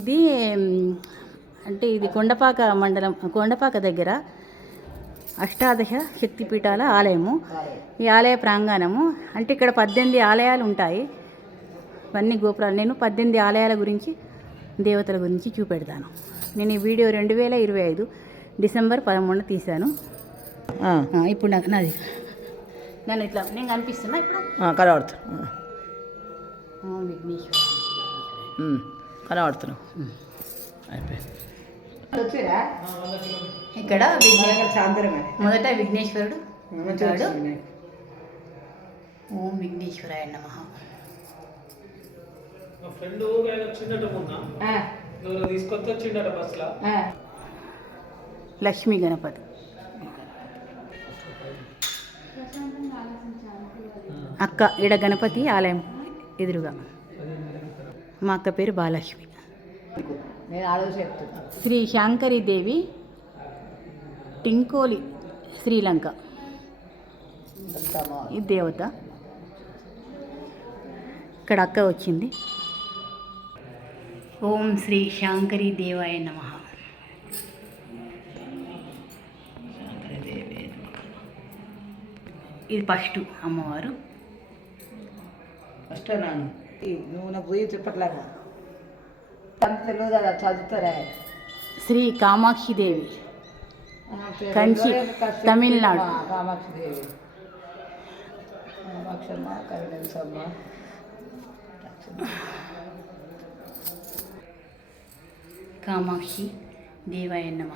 ఇది అంటే ఇది కొండపాక మండలం కొండపాక దగ్గర అష్టాదశ శక్తిపీఠాల ఆలయము. ఈ ఆలయ ప్రాంగణము అంటే ఇక్కడ పద్దెనిమిది ఆలయాలు ఉంటాయి. ఇవన్నీ గోపురాలు. నేను పద్దెనిమిది ఆలయాల గురించి దేవతల గురించి చూపెడతాను. నేను ఈ వీడియో రెండు వేల ఇరవై ఐదు డిసెంబర్ పదమూడున తీశాను. ఇప్పుడు నాకు నాది. నన్ను ఇట్లా నేను కనిపిస్తున్నా ఇప్పుడు? ఓం విఘ్నేశ్వర ఉమ్, కనబడుతున్నావు అయిపోయింది. ఇక్కడ మొదట విఘ్నేశ్వరుడు ఓం విఘ్నేశ్వరాయ నమ. మా ఫ్రెండ్ ఆయన వచ్చిండట మొన్న. ఎవరో తీసుకొచ్చి వచ్చిండట బస్సులో లక్ష్మీ గణపతి. అక్క ఈడ గణపతి ఆలయం ఎదురుగా. మా అక్క పేరు బాలక్ష్మి. శ్రీ శాంకరీదేవి టింకోలి శ్రీలంక. ఈ దేవత. ఇక్కడ అక్క వచ్చింది. ఓం శ్రీ శాంకరీ దేవాయ నమ. ఇది ఫస్ట్ అమ్మవారు. ఫస్ట్ నాను పోయి చెప్పట్లేక తెలియదు కదా చదువుతారా? శ్రీ కామాక్షి దేవి. కంచి, తమిళనాడు. కామాక్షి దేవి. కామాక్షమ్మ కవిలసమ్మ కామాక్షి దేవాయ నమ.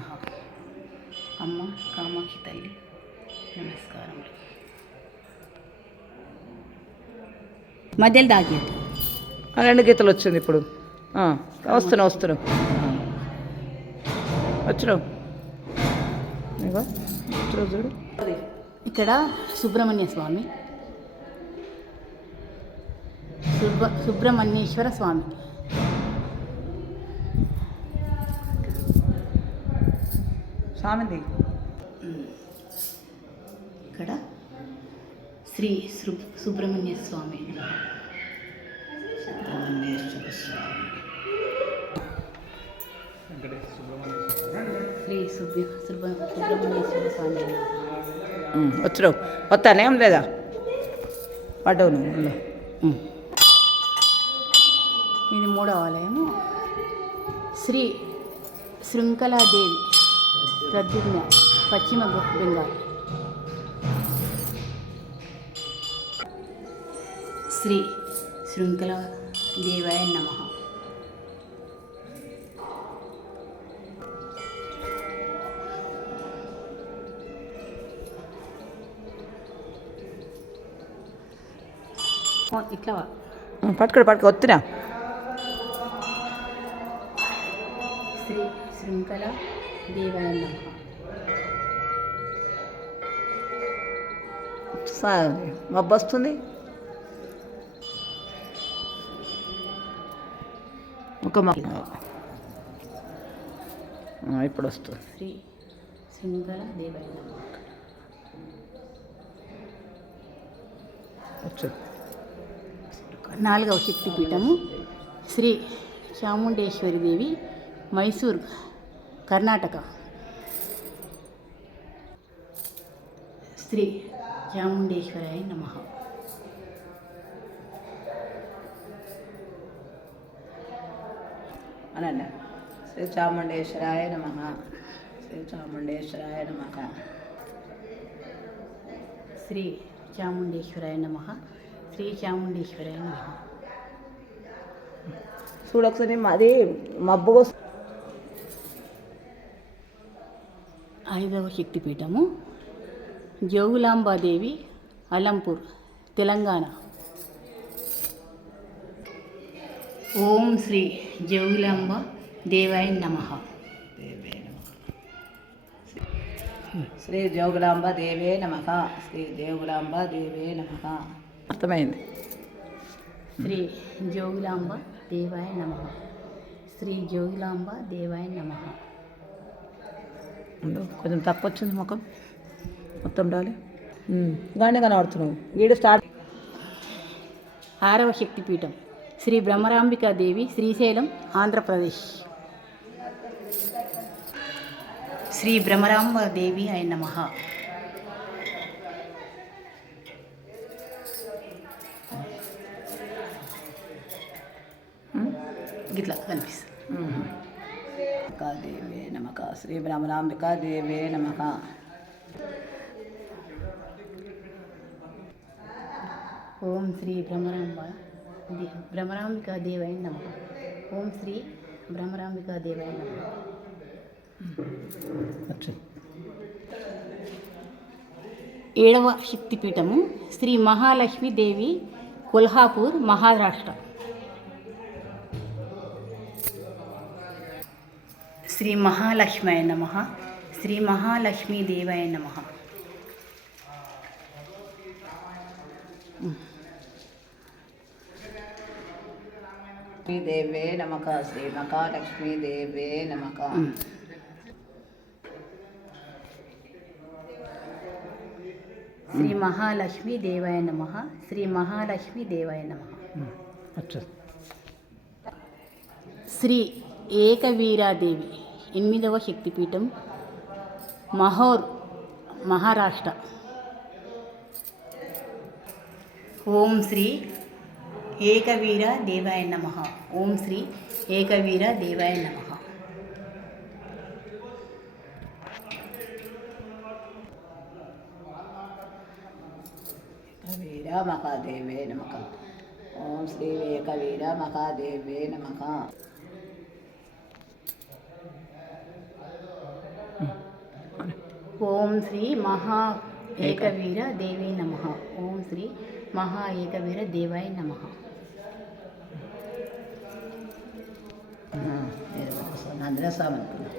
అమ్మ కామాక్షి తల్లి నమస్కారములు. మధ్యలో దాగేది ఆ, రెండు గీతలు వచ్చింది ఇప్పుడు. వస్తున్నావు వస్తున్నావు ఆ. వచ్చినావు. చూడు. ఇక్కడ సుబ్రహ్మణ్య స్వామి. సుబ్బ సుబ్రహ్మణ్యేశ్వర స్వామి. స్వామిది. ఇక్కడ శ్రీ సు సుబ్రహ్మణ్య స్వామి. సుబ్రహ్మణ్యేశ్వర స్వామి. శ్రీ సుబ్ర సుబ్ర సుబ్రహ్మణ్యేశ్వర స్వామి ఉమ్, వచ్చినావు వస్తానేం లేదా? పడ్డావు నువ్వు. ఇది మూడవ ఆలయము. శ్రీ శృంఖలాదేవి ప్రద్యుమ్న పశ్చిమ బెంగాల్. శ్రీ శృంఖల దేవాయ నమ. ఇట్లా పట్టుకోడు పట్టుకో వస్తున్నా శ్రీ శృంఖల సరే మబ్బు వస్తుంది. ఒక ఇప్పుడు వస్తుంది. శ్రీ శృంఖల దేవాయ నమ వచ్చు నాలుగవ శక్తిపీఠము శ్రీ చాముండేశ్వరి దేవి మైసూర్ కర్ణాటక. శ్రీ చాముండేశ్వరాయ నమ. అనండి. శ్రీ చాముండేశ్వరాయ నమ. శ్రీ చాముండేశ్వరాయ నమ. శ్రీ చాముండేశ్వరాయ నమ. శ్రీ చాముండేశ్వరాయ నమ చూడు ఒకసారి మాది మబ్బు ఐదవ శక్తిపీఠము జోగులాంబాదేవి అలంపూర్ తెలంగాణ. ఓం శ్రీ జోగులాంబ దేవాయ నమ. శ్రీ జోగులాంబ దేవే నమ. శ్రీ జోగులాంబ దేవే నమ. అర్థమైంది. శ్రీ జోగులాంబ దేవాయ నమ. శ్రీ జోగులాంబ దేవాయ నమ. కొంచెం తక్కువ వచ్చింది ముఖం. మొత్తం డాలి గానే కనబడుతున్నావు. వీడు స్టార్ట్. ఆరవ శక్తిపీఠం శ్రీ బ్రహ్మరాంబికాదేవి శ్రీశైలం ఆంధ్రప్రదేశ్. శ్రీ భ్రమరాంబదేవి అయి నమ గిట్లా కనిపిస్తుంది. దేవే నమక శ్రీ భ్రమరాంబికా దేవే నమక ఓం శ్రీ భ్రమరాంబ ది- భ్రమరాంబికా దేవాయ నమ. ఓం శ్రీ భ్రమరాంబికా దేవై నమ. ఏడవ శక్తిపీఠము శ్రీ మహాలక్ష్మీదేవి కొల్హాపూర్ మహారాష్ట్ర. శ్రీ మహాలక్ష్మాయ నమ శ్రీ మహాలక్ష్మీదేవాయ నమ లక్ష్మీ దేవే నమక శ్రీ మహాలక్ష్మీ దేవే నమక శ్రీ మహాలక్ష్మీ దేవాయ నమ శ్రీ మహాలక్ష్మీ దేవాయ నమ శ్రీ ఏకవీరాదేవి ఎనిమిదవ శక్తిపీఠం మహోర్ మహారాష్ట్ర ఓం శ్రీ ఏకవీర దేవాయ నమ ఓం శ్రీ ఏకవీర దేవాయ నమ వీర మహాదేవే నమక ఓం శ్రీ ఏకవీర మహాదేవే నమక ఓం శ్రీ మహా ఏకవీర దేవీ నమ. ఓం శ్రీ మహా ఏకవీర దేవాయ నమ.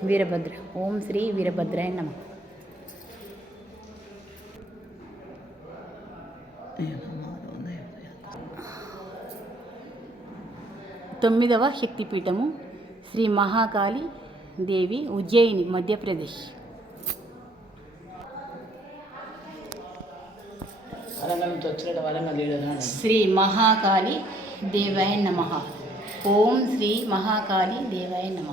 వీరభద్ర. ఓం శ్రీ వీరభద్రాయ నమ. తొమ్మిదవ శక్తిపీఠము శ్రీ మహాకాళి దేవి ఉజ్జయిని మధ్యప్రదేశ్. వరంగల్ నుంచి వచ్చినట్టు వరంగల్ లీడర్ శ్రీ మహాకాళి దేవాయ నమ ఓం శ్రీ మహాకాళి దేవాయ నమ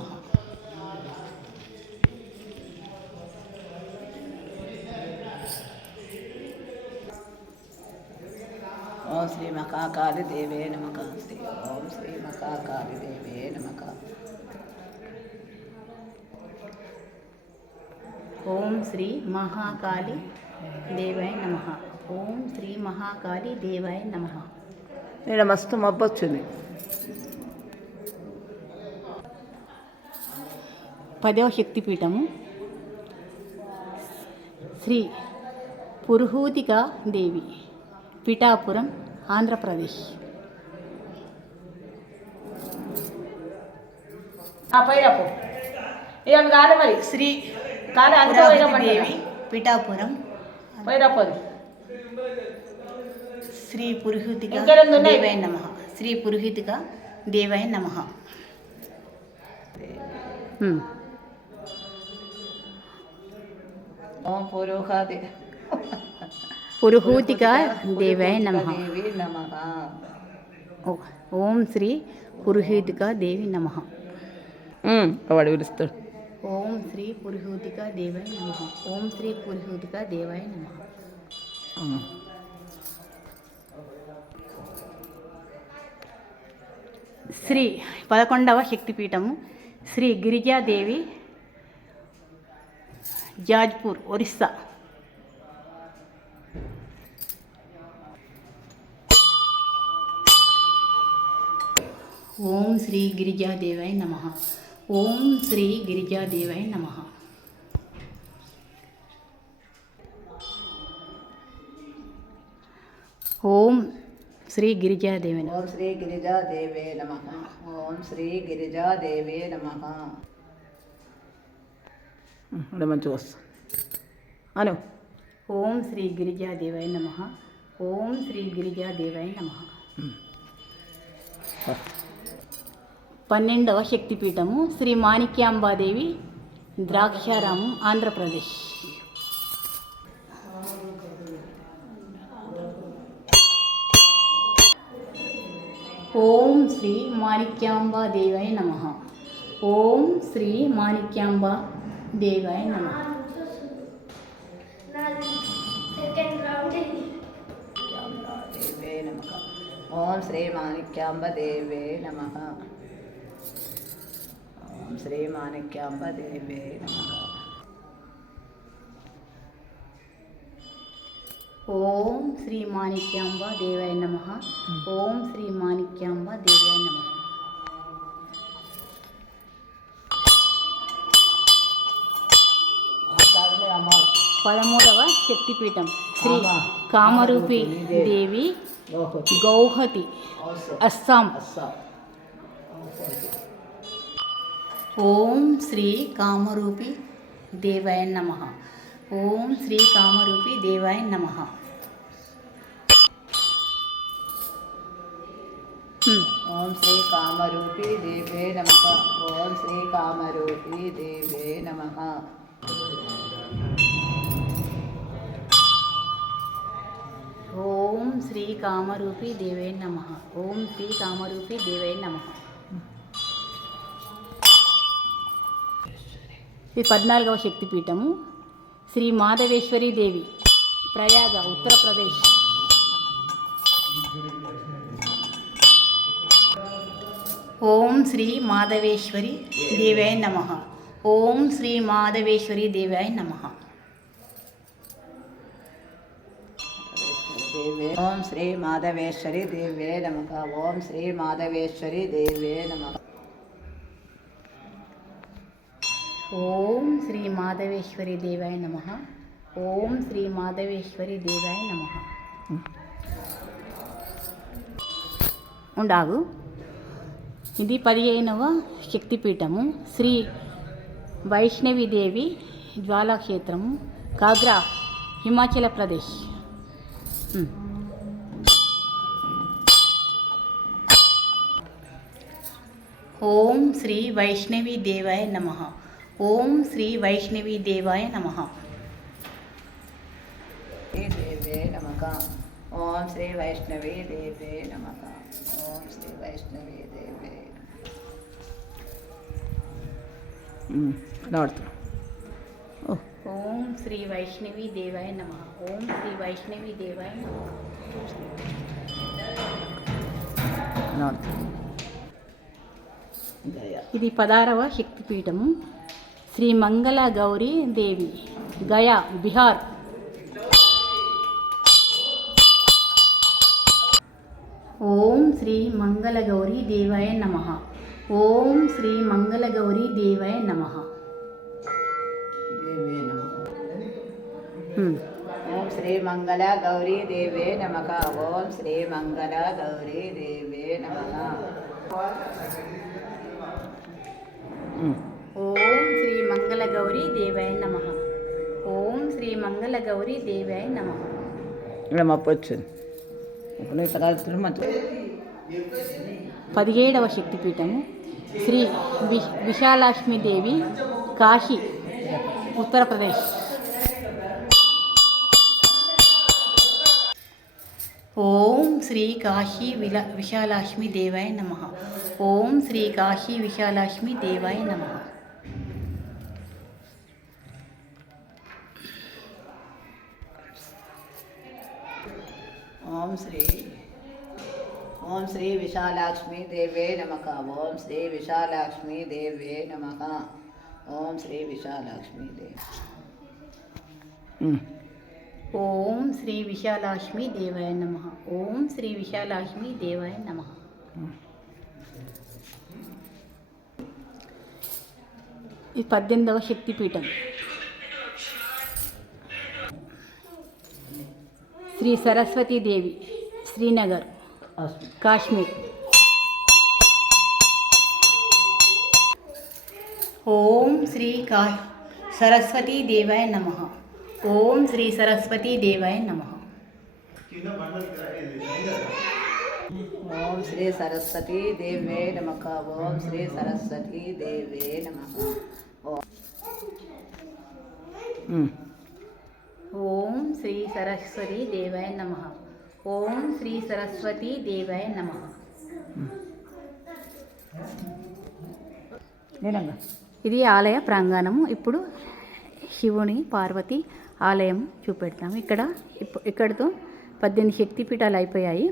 ఓం శ్రీ మహాకాళి దేవే నమక శ్రీ ఓం శ్రీ మహాకాళి దేవే నమక ఓం శ్రీ మహాకాళి దేవాయ నమ ఓం శ్రీ మహాకాళి దేవాయ నమ. ఇక్కడ మస్తు మబ్బు వచ్చింది పదవ శక్తిపీఠము. శ్రీ పురుహూతిక దేవి పిఠాపురం ఆంధ్రప్రదేశ్. పైరపు ఇక కాదు మరి శ్రీ కాదు దేవి పిఠాపురం. పైరపు శ్రీ పురుహూతిక? దేవాయ నమ. శ్రీ పురుహూతిక దేవాయ నమ. ఓం పురోహాది. పురుహూతిక దేవాయ నమ. దేవి నమః. ఓం శ్రీ పురుహూతిక దేవి నమ. వాడు పిలుస్తాడు ఓం శ్రీ పురుహూతిక దేవాయ నమ. ఓం శ్రీ పురుహూతిక దేవాయ నమ. శ్రీ పదకొండవ శక్తిపీఠము శ్రీ గిరిజాదేవి జాజ్పూర్ ఒరిస్సా. ఓం శ్రీ గిరిజాదేవాయ నమ. ఓం శ్రీ గిరిజాదేవాయ నమ. ఓం శ్రీ గిరిజాదేవి ఓం శ్రీ గిరిజా దేవే నమః. ఓం శ్రీ గిరిజా దేవే నమః ఇక్కడ మంచిగా వస్తా. అను. ఓం శ్రీ గిరిజాదేవాయ నమ. ఓం శ్రీ గిరిజాదేవాయ నమ పన్నెండవ శక్తిపీఠము శ్రీ మాణిక్యాంబాదేవి ద్రాక్షారామం ఆంధ్రప్రదేశ్. ఓం శ్రీ మాణిక్యాంబా దేవాయ నమ ఓం శ్రీ మాణిక్యాంబా దేవాయ నమ దేవే నమ ఓం శ్రీ మాణిక్యాంబ దేవే నమ ఓం శ్రీ మాణిక్యాంబ దేవే నమ ఓం శ్రీ మాణిక్యాంబా దేవాయ నమ. ఓం శ్రీ మాణిక్యాంబా దేవాయ నమ. పదమూడవ శక్తిపీఠం శ్రీ కామరూపి దేవి గౌహతి అస్సాం. ఓం శ్రీ కామరూపి దేవాయ నమ. ఓం శ్రీ కామరూపి దేవాయ నమ. ఓం శ్రీ కామరూపీ దేవే నమ. ఓం శ్రీ కామరూపీ దేవే నమ. ఓం శ్రీ కామరూపి దేవే నమ. ఓం శ్రీ కామరూపి దేవే నమ. ఇది పద్నాలుగవ శక్తిపీఠము శ్రీ మాధవేశ్వరి దేవి. ప్రయాగ ఉత్తరప్రదేశ్ ఓం శ్రీ మాధవేశ్వరి దేవాయ నమ. ఓం శ్రీ మాధవేశ్వరి దేవాయ నమ. ఓం శ్రీ మాధవేశ్వరి దేవే నమ. ఓం శ్రీ మాధవేశ్వరి దేవే నమ. ఓం శ్రీ మాధవేశ్వరి దేవాయ నమ. ఓం శ్రీ మాధవేశ్వరి దేవాయ నమ. ఉండాగు. ఇది పదిహేనవ శక్తిపీఠము. శ్రీ వైష్ణవిదేవి జ్వాలాక్షేత్రము కాగ్రా హిమాచల ప్రదేశ్. ఓం శ్రీ వైష్ణవి దేవాయ నమ. ఓం శ్రీ వైష్ణవి దేవాయ నమ. దేవే ఓం శ్రీ వైష్ణవి దేవే నమ. ఓం శ్రీ వైష్ణవి దేవే ఓం. శ్రీ వైష్ణవి దేవాయ నమ. ఓం శ్రీ వైష్ణవి దేవాయ నమ. ఇది పదారవ శక్తిపీఠము. శ్రీ మంగళ గౌరీ దేవి. గయా బిహార్. ఓం శ్రీ మంగళ గౌరీ దేవాయ నమ. ఓం శ్రీ మంగళ గౌరీ దేవాయ నమ. ఓం శ్రీ మంగళ గౌరీ దేవే నమ. ఓం శ్రీ మంగళ గౌరీ దేవే నమ. ఓం శ్రీ మంగళ గౌరీ దేవాయ నమ. ఓం శ్రీ మంగళ గౌరీ దేవాయ నమ. ఇక్కడ మప్పు వచ్చింది. ఇప్పుడు పదార్థులు మంచి పదిహేడవ శక్తిపీఠము శ్రీ వి విశాలాక్ష్మీదేవి కాశీ ఉత్తరప్రదేశ్. ఓం శ్రీ కాశీ విల విశాలాక్ష్మి దేవాయ నమ. ఓం శ్రీ కాశీ విశాలాక్ష్మి దేవాయ నమ. ఓం శ్రీ ఓం శ్రీ విశాలాక్ష్మీ దేవే నమ. ఓం శ్రీ విశాలాక్ష్మీ దేవే నమ. ఓం శ్రీ విశాలాక్ష్మీ దేవి. ఓం శ్రీ విశాలాక్ష్మి దేవాయ నమ. ఓం శ్రీ విశాలాక్ష్మి దేవాయ నమ. ఇది పద్దెనిమిదవ శక్తిపీఠం. శ్రీ సరస్వతీదేవి శ్రీనగర్ కాశ్మీర్ ఓం శ్రీ కా సరస్వతీ దేవాయ నమ ఓం శ్రీ సరస్వతీ దేవాయ నమ ఓం శ్రీ సరస్వతీ దేవే నమ ఓం శ్రీ సరస్వతీ దేవే నమ ఓం శ్రీ సరస్వతీ దేవాయ నమ. ఓం శ్రీ సరస్వతీ దేవాయ నమ. ఇది ఆలయ ప్రాంగణము. ఇప్పుడు శివుని పార్వతి ఆలయం చూపెడతాము. ఇక్కడ ఇక్కడితో పద్దెనిమిది శక్తిపీఠాలు అయిపోయాయి.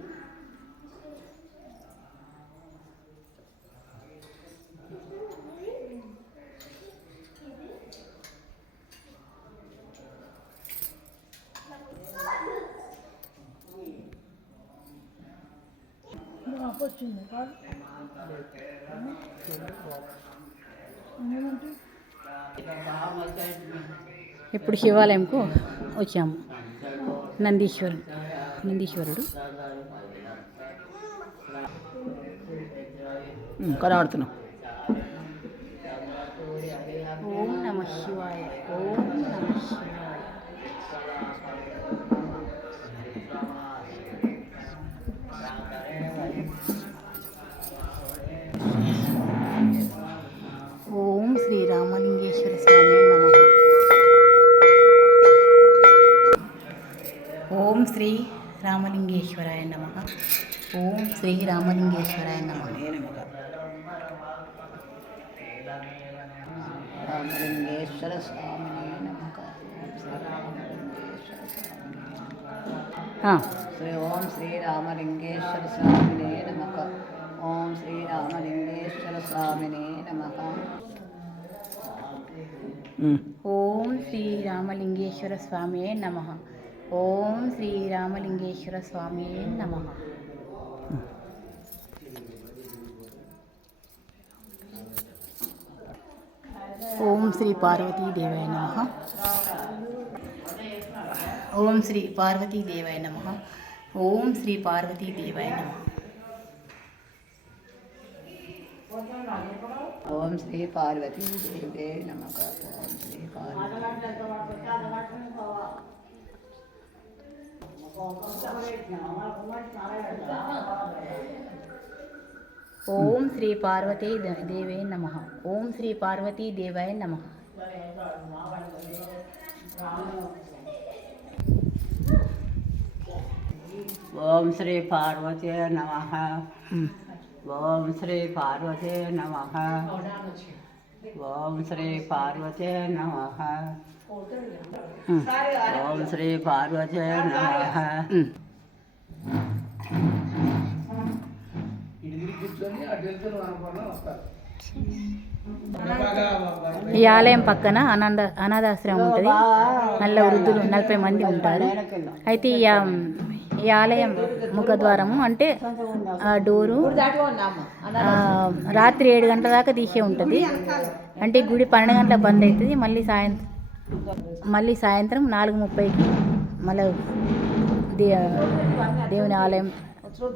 ఇప్పుడు శివాలయంకు వచ్చాము. నందీశ్వరుడు నందీశ్వరుడు. కనబడుతున్నాం. ఓం నమ శివాయ ఓం నమ శివాయ. రామలింగేశ్వరాయ నమ. ఓం శ్రీ రామలింగేశ్వరాయ నమ. రామలింగేశ్వర ఆ, శ్రీ ఓం శ్రీ రామలింగేశ్వర స్వామినే నమః. ఓం శ్రీ రామలింగేశ్వర స్వామినే నమః. ఓం శ్రీ రామలింగేశ్వర స్వామియే నమ. ఓం శ్రీ రామలింగేశ్వర స్వామియే నమ ఓం శ్రీ పార్వతీదేవాయ నమ ఓం శ్రీ పార్వతీదేవాయ నమ ఓం శ్రీ పార్వతీదేవాయ నమ ఓం శ్రీ పార్వతీ దేవే నమః ఓం శ్రీ పార్వతీ ఓం శ్రీ పార్వతీ ద- దేవే నమ ఓం శ్రీ పార్వతీ దేవాయ నమ ఓం శ్రీ పార్వతీ నమః ఓం శ్రీ పార్వతీ నమః ఓం శ్రీ పార్వతీ నమః ఓం శ్రీ పార్వతీ నమః. ఈ ఆలయం పక్కన అనాథ అనాథాశ్రమం ఉంటుంది. నల్ల వృద్ధులు నలభై మంది ఉంటారు. అయితే ఈ ఈ ఆలయం ముఖద్వారము అంటే ఆ డోరు రాత్రి ఏడు గంటల దాకా తీసే ఉంటుంది. అంటే గుడి పన్నెండు గంటల బంద్ అవుతుంది మళ్ళీ సాయంత్రం మళ్ళీ సాయంత్రం నాలుగు ముప్పైకి మళ్ళీ దేవుని ఆలయం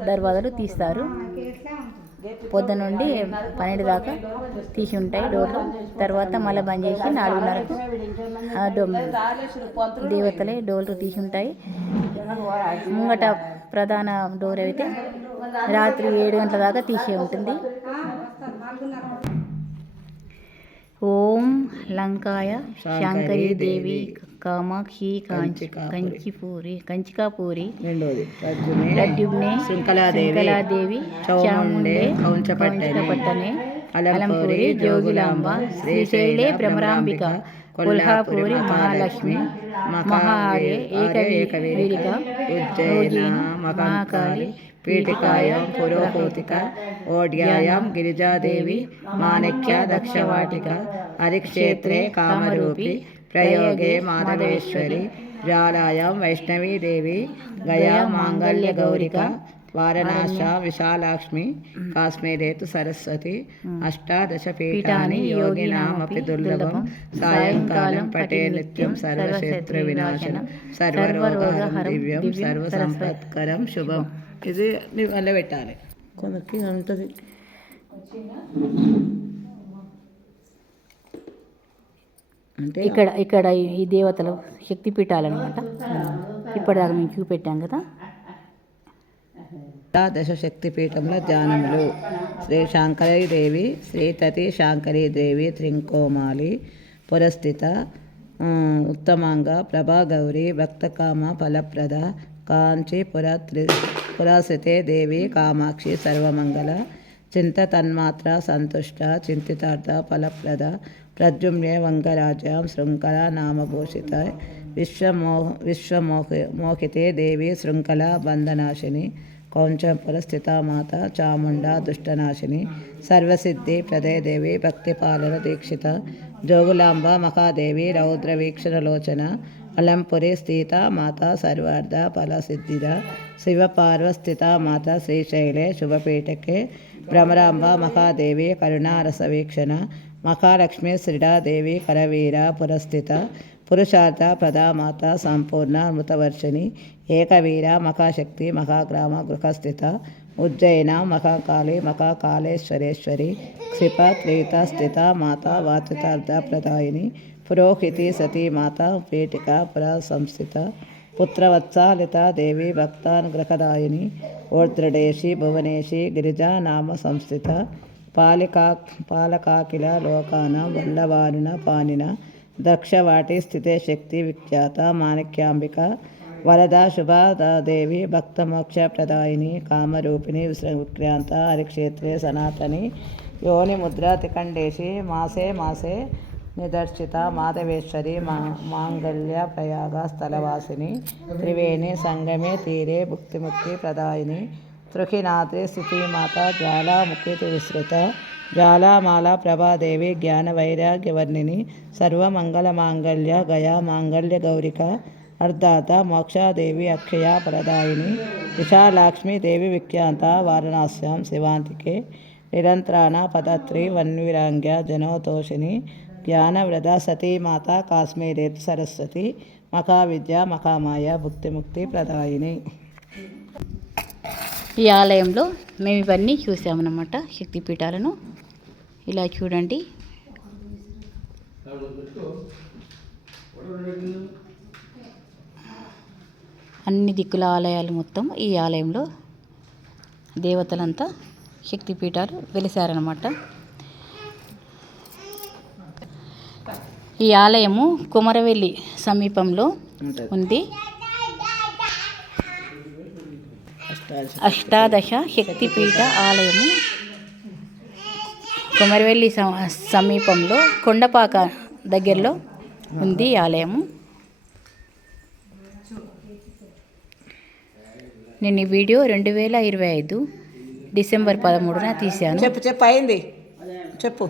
దర్వాజాలు తీస్తారు. పొద్దున నుండి పన్నెండు దాకా తీసి ఉంటాయి డోర్లు. తర్వాత మళ్ళీ బంద్ చేసి నాలుగున్నరకు డో- దేవతలే డోర్లు తీసి ఉంటాయి. ముంగట ప్రధాన డోర్ అయితే రాత్రి ఏడు గంటల దాకా తీసే ఉంటుంది. ఓం లంకాయ శాంకరీ దేవి కామాక్షి కాంచి కంచిపూరి కంచికాపూరి రెండోది ప్రద్యుమ్నే శృంఖలాదేవి, శృంఖలాదేవి చాముండే కౌంచపట్టనే అలంపూరి జోగులాంబ శ్రీశైలే భ్రమరాంబిక కొల్హాపూరి మహాలక్ష్మి మహార్య ఏకవీరిక ఉజ్జయిన మహాకాళి పీఠికాయం పురోహూతిక ఓడ్యాయాం గిరిజాదేవి మాణిక్య దక్షవాటిక హరిక్షేత్రే కామరూపి ప్రయోగే మాధవేశ్వరి జాలాయాం వైష్ణవీదేవి గయా మాంగళ్య వారణాస విశాలాక్ష్మి కాశ్మీరేతు సరస్వతి అష్టాదశ పీఠాని యోగినామపి దుర్లభం. సాయంకాలం పటే నిత్యం సర్వక్షేత్ర వినాశనం. సర్వరోగహరం దివ్యం సర్వసంపత్కరం శుభం. ఇది వల్ల పెట్టాలి. కొందరికి ఉంటుంది అంటే ఇక్కడ ఇక్కడ ఈ- ఈ దేవతలు శక్తిపీఠాలు అనమాట ఇప్పటిదాకా మేము చూపెట్టాం కదా. అష్టాదశ శక్తిపీఠంలో ధ్యానములు శ్రీ శాంకరీ దేవి శ్రీ తతి శాంకరీ దేవి త్రింకోమాలి పురస్థిత ఉత్తమాంగ ప్రభాగౌరి భక్తకామ ఫలప్రద కాంచీపుర త్రి పురాసితే దేవి కామాక్షి సర్వమంగళ చింత తన్మాత్ర సంతుష్ట చింతితార్థ ఫలప్రద ప్రద్యుమ్నే వంగరాజ్యాం శృంఖల నామభూషిత విశ్వమోహ విశ్వమోహ మోహితే దేవి శృంఖల బంధనాశిని కౌంచపుర మాత చాముండా దుష్టనాశిని. సర్వసిద్ధి ప్రదయదేవి భక్తిపాలన దీక్షిత. జోగులాంబ మహాదేవి రౌద్ర వీక్షణలోచన. అలంపురి స్థిత మాత సర్వార్థ ఫలసిద్ధిర. శివపార్వస్థిత మాత శ్రీశైలే శుభపీఠకే. భ్రమరాంబ మహాదేవి కరుణారస వీక్షణ. మహాలక్ష్మి శ్రీడాదేవి కరవీర పురస్థిత. పురుషార్థ ప్రదామాత సంపూర్ణ అమృతవర్షిణి ఏకవీర మహాశక్తి మహాగ్రామ గృహస్థిత ఉజ్జయిన మహాకాళి మహాకాళేశ్వరేశ్వరి క్షిప త్రేత స్థిత మాత వాచితార్థ ప్రదాయిని పురోహితి సతీ మాత పీఠిక పుర సంస్థిత పుత్రవత్సాలిత దేవి భక్తానుగ్రహదాయిని ఓర్ద్రడేశి భువనేశి గిరిజా నామ సంస్థిత పాలికా పాలకాకిల లోకాన వల్లవారుణ పానిన దక్షవాటి స్థితే శక్తి విఖ్యాత మాణిక్యాంబిక వరద శుభాదేవి భక్తమోక్ష ప్రదాయిని కామరూపిణి విక్రాంత హరిక్షేత్రే సనాతని యోని ముద్రాతికండేశి మాసే మాసే నిదర్శిత మాధవేశ్వరి మా మాంగళ్య ప్రయాగ స్థలవాసిని త్రివేణి సంగమే తీరే భుక్తిముక్తి ప్రదాయిని తృఖినాథి స్థితిమాత జ్వాలాముఖి విస్తృత జ్వాలామాల ప్రభాదేవి జ్ఞాన వైరాగ్యవర్ణిని సర్వమంగళ మాంగళ్య గయా మాంగళ్య గౌరిక అర్ధాత మోక్షాదేవి అక్షయ ప్రదాయిని విశాలాక్ష్మీ దేవి వారణాస్యాం శివాంతికే నిరంతరాణ పదత్రి వన్విరాంగ్య జనోతోషిని జ్ఞానవ్రత సతీమాత కాశ్మీరేత్ సరస్వతి మకావిద్య మఖామాయ భుక్తిముక్తి ప్రదాయిని ఈ ఆలయంలో మేము ఇవన్నీ చూసామన్నమాట శక్తిపీఠాలను. ఇలా చూడండి. అన్ని దిక్కుల ఆలయాలు మొత్తం ఈ ఆలయంలో దేవతలంతా శక్తిపీఠాలు వెలిసారనమాట ఈ ఆలయము కుమరవెల్లి సమీపంలో ఉంది. అష్టాదశ శక్తిపీఠ ఆలయము కొమరవెల్లి సమీపంలో కొండపాక దగ్గరలో ఉంది ఆలయము. నేను ఈ వీడియో రెండు వేల ఇరవై ఐదు డిసెంబర్ పదమూడున తీశాను. చెప్పు చెప్పు అయింది. చెప్పు.